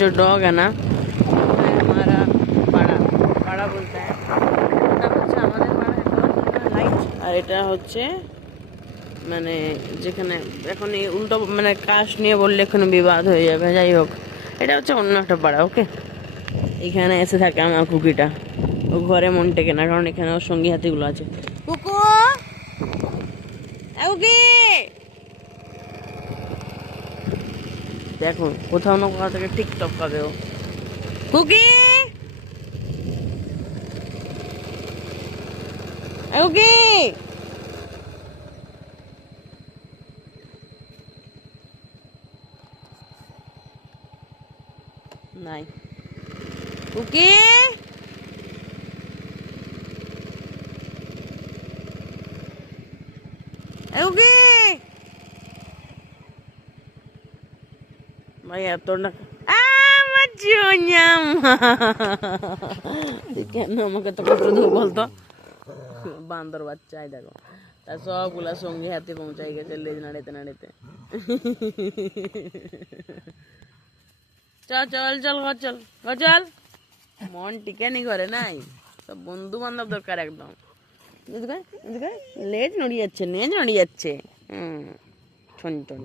जो डॉग है ना हमारा পাড়া পাড়া বলতে হয়, এটা হচ্ছে আমাদের পাড়ার লাইট, আর এটা হচ্ছে মানে যেখানে এখন এই উল্টো মানে কাশ নিয়ে বললে এখানে বিবাদ হয়ে যাবে। যাই হোক, এটা হচ্ছে অন্য একটা পাড়া। ওকে, এখানে এসে থাকে আমার কুকিটা, ও ঘরে মন টেকে না, কারণ এখানে ওর সঙ্গী হাতিগুলো আছে। কুকু দেখো কোথাও না কোথাও থেকে ঠিক টপকাবে ও। কুকি কুকি নাই, কুকি কুকি ভাই এত না আমার জুনিয়াম কেন আমাকে তো কত দূর বলতো, বান্দর বাচ্চাই দেখো তার সবগুলা সঙ্গে হাতে পৌঁছাই গেছে লেজ নাড়িতে নাড়িতে। চল চল চল ঘর চল ঘর চল, মন টিকে নি ঘরে নাই, সব বন্ধু বান্ধব দরকার একদম। লেজ নড়ি যাচ্ছে, লেজ নড়ি যাচ্ছে। ঠন ঠন।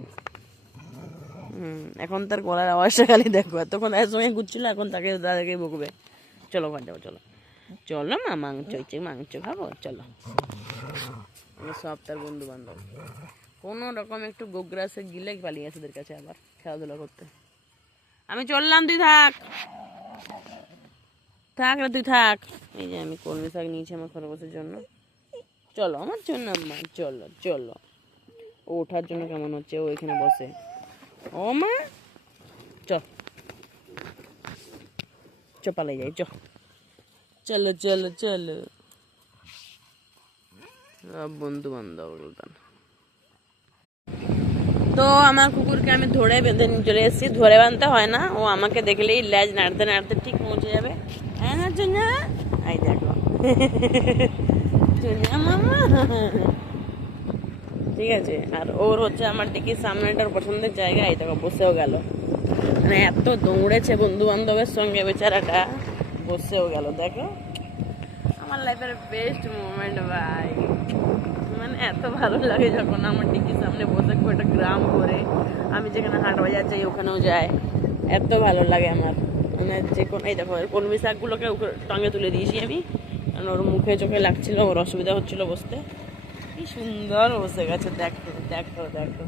এখন তার গলার আওয়াজটা খালি দেখো, এতক্ষণ তার সঙ্গে ঘুরছিল, এখন তাকে দাদাকে বকবে। চলো ঘর যাবো, চলো চলো মা, মাংস হয়েছে, মাংস খাবো, চলো। সব তার বন্ধু বান্ধব কোনো রকম একটু গোগ্রাসে গিলে পালিয়ে গেছে ওদের কাছে আবার খেলাধুলা করতে। আমি চললাম, তুই থাক থাক রে, তুই থাক। এই যে আমি কলমি শাক নিয়েছি আমার খরগোশের জন্য। চলো আমার জন্য মা, চলো চলো। ও ওঠার জন্য কেমন হচ্ছে, ও এখানে বসে। ও মা চ পালাই যাই, চলো চলো চলো। বন্ধু বান্ধব তো আমার কুকুরকে আমি ধরে বেঁধে নিয়ে চলে এসেছি। ধরে বাঁধতে হয় না, ও আমাকে দেখলেই লেজ নাড়তে নাড়তে ঠিক পৌঁছে যাবে। হ্যাঁ না চুনা, এই দেখো চুনা মামা, ঠিক আছে। আর ওর হচ্ছে আমার টিকির সামনেটার পছন্দের জায়গা, এই দেখো বসেও গেল। মানে এত দৌড়েছে বন্ধু বান্ধবের সঙ্গে বেচারাটা, বসেও গেল। দেখো আমার লাইফের বেস্ট মোমেন্ট ভাই, মানে এত ভালো লাগে যখন আমার টিকির সামনে বসে একটা গ্রাম করে আমি যেখানে হাট বাজার যাই ওখানেও যায়, এত ভালো লাগে আমার। মানে যে কোনো, এই দেখো কলমি শাকগুলোকে টঙে তুলে দিয়েছি আমি, কারণ ওর মুখে চোখে লাগছিল, ওর অসুবিধা হচ্ছিল বসতে। কি সুন্দর বসে গেছে, দেখো দেখো দেখো।